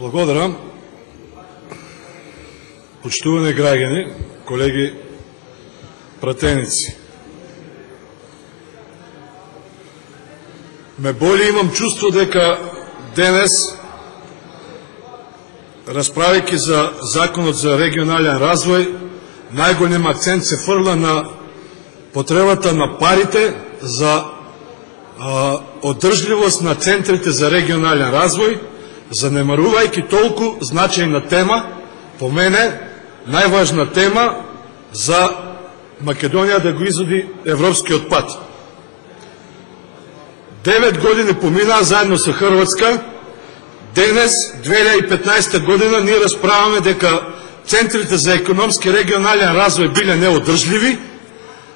Благодарам. Почитувани граѓани, колеги, пратеници. Ме боли, имам чувство дека денес, расправајќи за Законот за регионален развој, најголем акцент се фрла на потребата на парите за одржливост на центрите за регионален развој, занемарувајќи толку значајна тема, по мене, најважна тема за Македонија да го изводи европскиот пат. 9 години поминаа заедно со Хрватска. Денес, 2015 година, ние расправаме дека центрите за економски регионален развој биле неодржливи.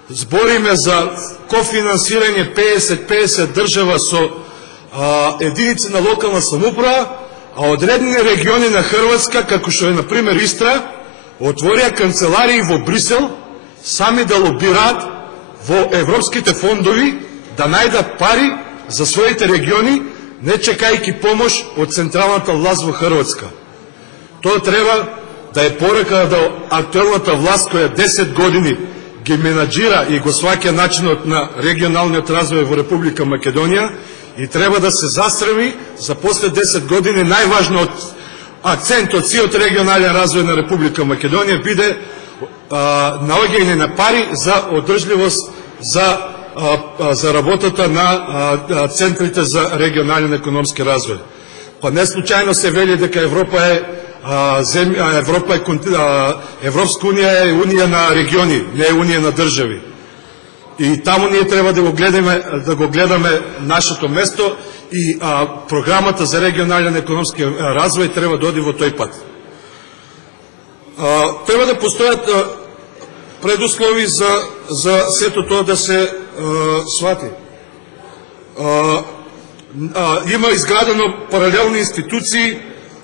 Збориме за кофинансирање 50-50 држава со единици на локална самоуправа, а одредени региони на Хрватска, како што е, например, Истра, отворија канцеларии во Брисел, сами да лобираат во европските фондови, да најдат пари за своите региони, не чекајќи помош од централната власт во Хрватска. Тоа треба да е порака до актуелната власт, која 10 години ги менаџира и го сваќа начинот на регионалниот развој во Република Македонија, и треба да се застреви за после 10 години најважниот акцент од сиот регионален развој на Република Македонија биде наоѓање на пари за одржливост за работата на центрите за регионален економски развој. Па не случајно се вели дека Европа е Европска унија е унија на региони, не е унија на држави. И таму ние треба да го гледаме нашето место и програмата за регионален економски развој треба да оди во тој пат. Треба да постојат предуслови за сето тоа да се свати. Има изградено паралелни институции,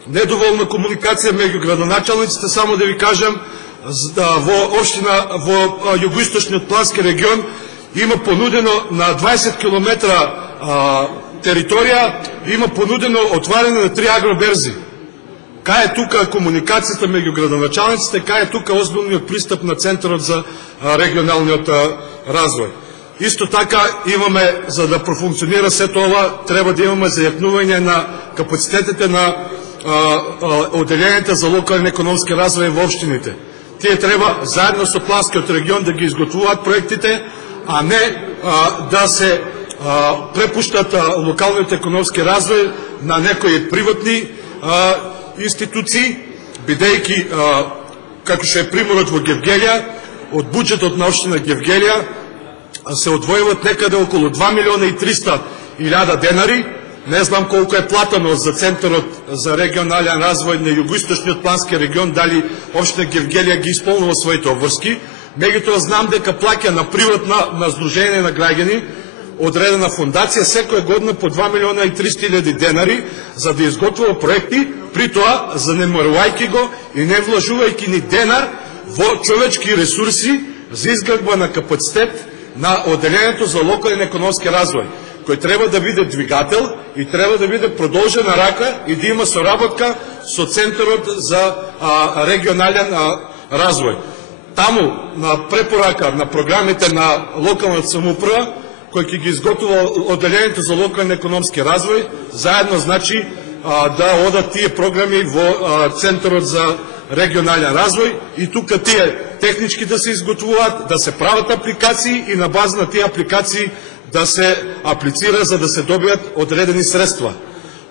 недоволна комуникација меѓу градоначалниците. Само да ви кажам, во општина, во југоисточниот плански регион има понудено на 20 км територија, има понудено отварање на 3 агроберзи. Кај е тука комуникацијата меѓу градоначалниците, кај е тука озбилниот пристап на Центарот за регионалниот развој. Исто така имаме, за да профункционира сето ова, треба да имаме зајакнување на капацитетите на оделењата за локален економски развој во општините. Тие треба заедно со планскиот регион да ги изготвуваат проектите, а не да се препуштат локалниот економски развој на некои приватни институции, бидејќи, како што е примерот во Гевгелија, од буџетот на општина Гевгелија се одвојуваат некаде околу 2 милиона и 300 илјада денари. Не знам колку е платено за Центарот за регионален развој на југоисточниот плански регион, дали општина Гевгелија ги исполнува своите обврски. Меѓутоа знам дека плаќа на приватна, на здружение на граѓани, одредена фондација секоја година по 2 милиона и 300 илјади денари за да изготвува проекти, при тоа занемарувајќи го и не влажувајќи ни денар во човечки ресурси за изградба на капацитет на оделението за локален економски развој, кој треба да биде двигател и треба да биде продолжена рака и да има соработка со Центарот за регионален развој. Таму, на препорака на програмите на локалната самоуправа, кој ќе ги изготвува оделението за локален економски развој, заедно значи да одат тие програми во Центарот за регионален развој и тука тие технички да се изготвуваат, да се прават апликации и на база на тие апликации да се аплицира за да се добијат одредени средства.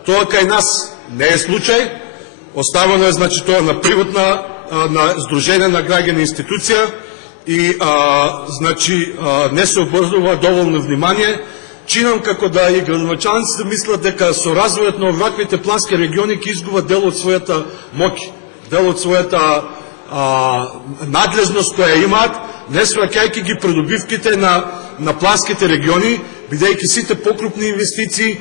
Тоа кај нас не е случај, оставено е значи тоа на приватна, на здружение на граѓани институција и значи не се обрзува доволно внимание. Чинам како да и градоначалниците мислат дека со развојот на оваквите плански региони ќе изгубат дел од својата моќ, дел од својата надлежност која имаат, не сваќајќи ги придобивките на планските региони, бидејќи сите покрупни инвестиции,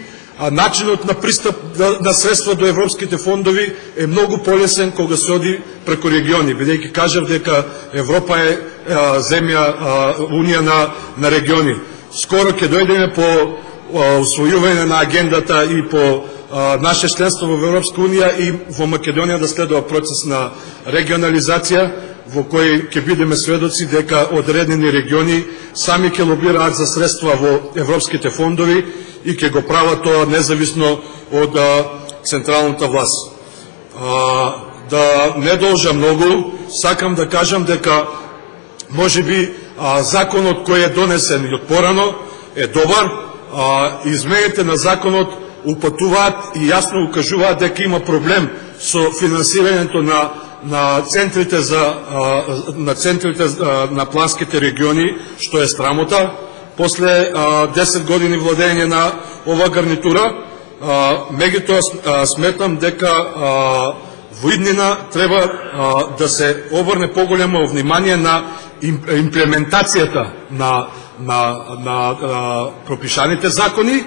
начинот на пристап на средства до европските фондови е многу полесен кога се оди преку региони, бидејќи кажав дека Европа е земја, унија на региони. Скоро ќе дојдеме по усвојување на агендата и по наше членство во Европска унија и во Македонија да следува процес на регионализација, во кој ќе бидеме сведоци дека одредени региони сами ќе лобираат за средства во европските фондови и ќе го прават тоа независно од централната власт. Да не должа многу, сакам да кажам дека можеби законот кој е донесен и отпорано е добар, измените на законот упатуваат и јасно укажуваат дека има проблем со финансирањето на центрите на планските региони, што е срамота. После 10 години владење на ова гарнитура, меѓутоа сметам дека во иднина треба да се обрне поголемо внимание на имплементацијата на пропишаните закони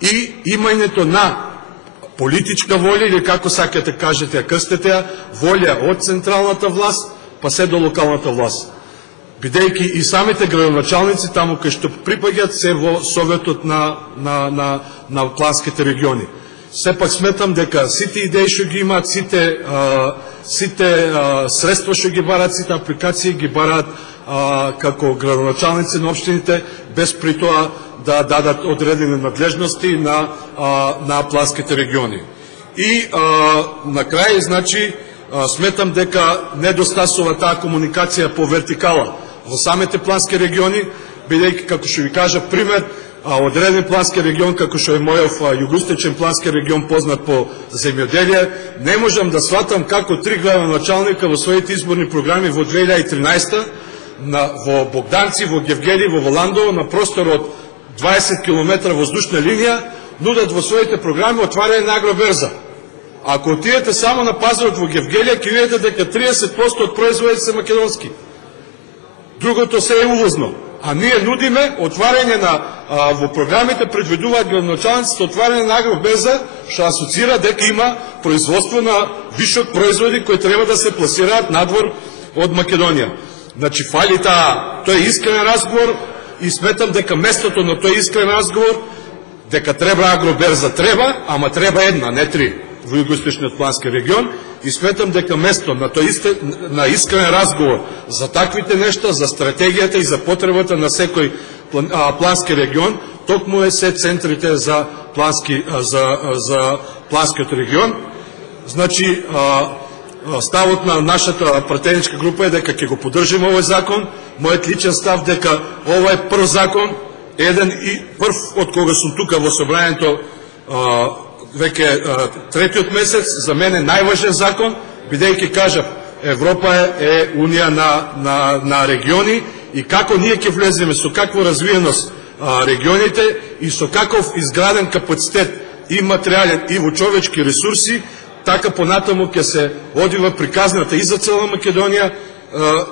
и имањето на политичка волја, или како сакате кажете, ја крстете, волја од централната власт па се до локалната власт. Бидејќи и самите градоначалници таму кај што припаѓат се во советот на планските региони. Сепак сметам дека сите идеи што ги имаат, сите средства што ги барат, сите апликации ги барат како градоначалници на општините, без при тоа да дадат одредени надлежности на планските региони. И на крај, значи, сметам дека недостасува таа комуникација по вертикала во самите плански региони, бидејќи, како што ви кажа, пример, одреден плански регион, како што е мојов југоисточен плански регион, познат по земјоделие, не можам да сватам како 3 градоначалника во своите изборни програми во 2013 во Богданци, во Гевгели, во Воландово, на простор од 20 км воздушна линија, нудат во своите програми отварање на агроберза. Ако отидете само на пазарот во Гевгелија, ќе видите дека 30% од производите се македонски. Другото се е увозно. А ние нудиме отварање во програмите, предвидуваат градоначалниците отварање на агроберза, што асоцира дека има производство на вишок производи кои треба да се пласираат надвор од Македонија. Значи, фали тој искрен разговор и сметам дека местото на тој искрен разговор, дека треба агроберза, треба, ама треба една, не 3, во југоисточниот плански регион, и сметам дека место на искрен разговор за таквите нешта, за стратегијата и за потребата на секој плански регион, токму е се центрите за планскиот регион. Значи, ставот на нашата пратеничка група е дека ќе го поддржиме овој закон. Мојот личен став дека ова е прв закон, еден и прв од кога сум тука во собранието веќе третиот месец, за мене најважен закон, бидејќи кажав, Европа е унија на региони и како ние ќе влеземе, со каква развиеност регионите и со каков изграден капацитет и материјален и во човечки ресурси, така понатаму ќе се одива приказната и за цела Македонија,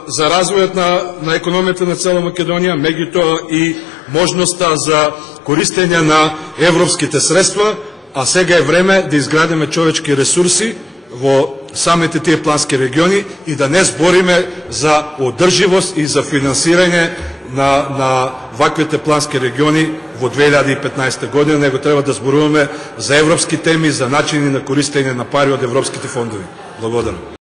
за развојот на економијата на цела Македонија, меѓутоа и можноста за користење на европските средства, а сега е време да изградиме човечки ресурси во самите тие плански региони и да не збориме за одрживост и за финансирање на ваквите плански региони во 2015 година, него треба да зборуваме за европски теми, за начини на користење на пари од европските фондови. Благодарам.